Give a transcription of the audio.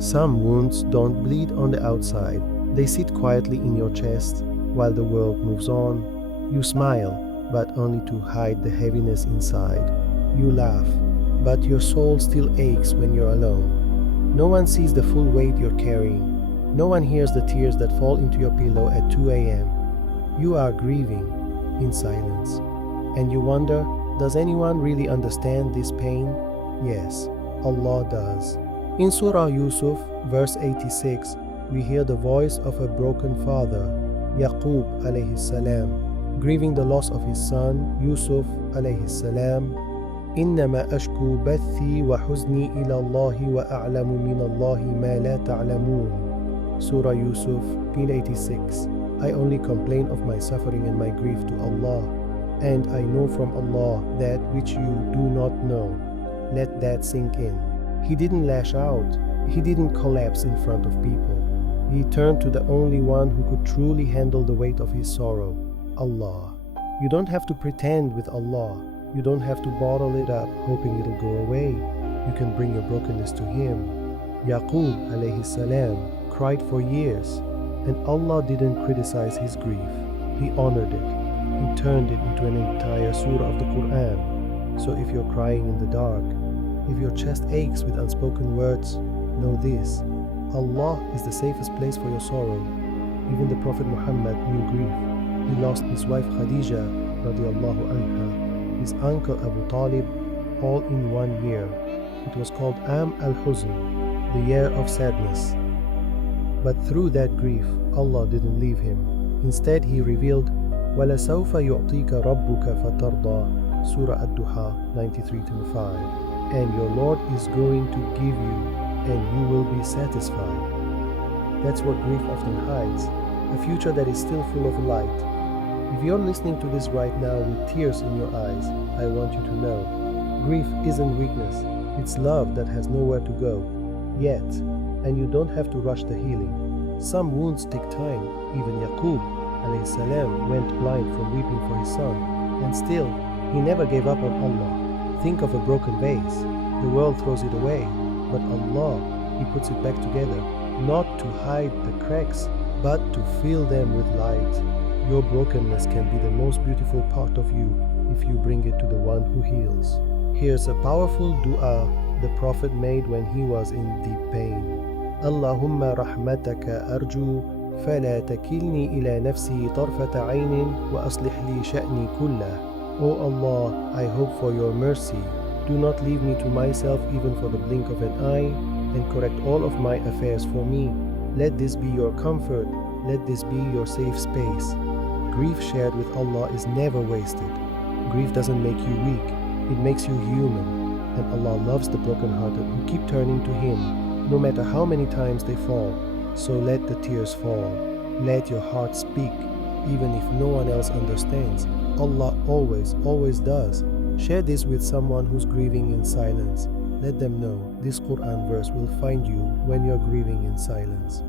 Some wounds don't bleed on the outside, they sit quietly in your chest while the world moves on. You smile, but only to hide the heaviness inside. You laugh, but your soul still aches when you're alone. No one sees the full weight you're carrying. No one hears the tears that fall into your pillow at 2 a.m. You are grieving in silence. And you wonder, does anyone really understand this pain? Yes, Allah does. In Surah Yusuf, verse 86, we hear the voice of a broken father, Yaqub alayhi salam, grieving the loss of his son, Yusuf alayhi salam. إنما أشكو بثي وحزني إلى الله وأعلم من الله ما لا تعلمون. Surah Yusuf, page 86. I only complain of my suffering and my grief to Allah, and I know from Allah that which you do not know. Let that sink in. He didn't lash out. He didn't collapse in front of people. He turned to the only one who could truly handle the weight of his sorrow, Allah. You don't have to pretend with Allah. You don't have to bottle it up hoping it'll go away. You can bring your brokenness to Him. Yaqub alayhi salam cried for years, and Allah didn't criticize his grief. He honored it. He turned it into an entire surah of the Quran. So if you're crying in the dark, if your chest aches with unspoken words, know this: Allah is the safest place for your sorrow. Even the Prophet Muhammad knew grief. He lost his wife Khadija radiallahu anha, his uncle Abu Talib, all in 1 year. It was called Am al-Huzn, the year of sadness. But through that grief, Allah didn't leave him. Instead, He revealed, وَلَسَوْفَ يُعْطِيكَ رَبُّكَ فَتَرْضَى, Surah Ad-Duha 93-5. And your Lord is going to give you, and you will be satisfied. That's what grief often hides, a future that is still full of light. If you're listening to this right now with tears in your eyes, I want you to know, grief isn't weakness, it's love that has nowhere to go, yet, and you don't have to rush the healing. Some wounds take time. Even Yaqub alayhi salam went blind from weeping for his son, and still, he never gave up on Allah. Think of a broken vase. The world throws it away, but Allah, He puts it back together, not to hide the cracks, but to fill them with light. Your brokenness can be the most beautiful part of you if you bring it to the one who heals. Here's a powerful dua the Prophet made when he was in deep pain. Allahumma rahmataka arju fala takilni ila nafsi tarfata aynin wa aslih li sha'ni kullah. O Allah, I hope for your mercy. Do not leave me to myself even for the blink of an eye, and correct all of my affairs for me. Let this be your comfort. Let this be your safe space. Grief shared with Allah is never wasted. Grief doesn't make you weak, it makes you human. And Allah loves the brokenhearted who keep turning to Him, no matter how many times they fall. So let the tears fall. Let your heart speak, even if no one else understands. Allah always does. Share this with someone who's grieving in silence. Let them know this Quran verse will find you when you're grieving in silence.